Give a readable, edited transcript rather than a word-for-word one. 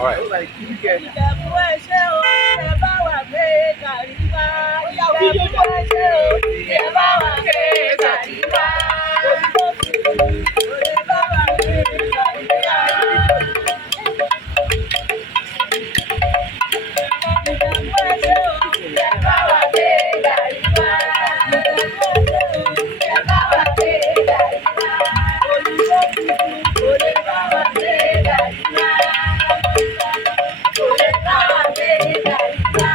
All right. Ìjẹ̀bú ẹ ṣé o, ẹ bá wa gbé gàrí wá. Ìjẹ̀bú ẹ ṣé o, ẹ bá wa gbé gàrí wá. Ẹ bá wa gbé gàrí wá. Ìjẹ̀bú ẹ ṣé o, ẹ bá wa gbé gàrí wá. Ìjẹ̀bú ẹ ṣé o, ẹ bá wa gbé gàrí wá. Òyìnbó tuntun kò lè bá wa gbé gàrí wá. Kò lè bá wa gbé gàrí wá.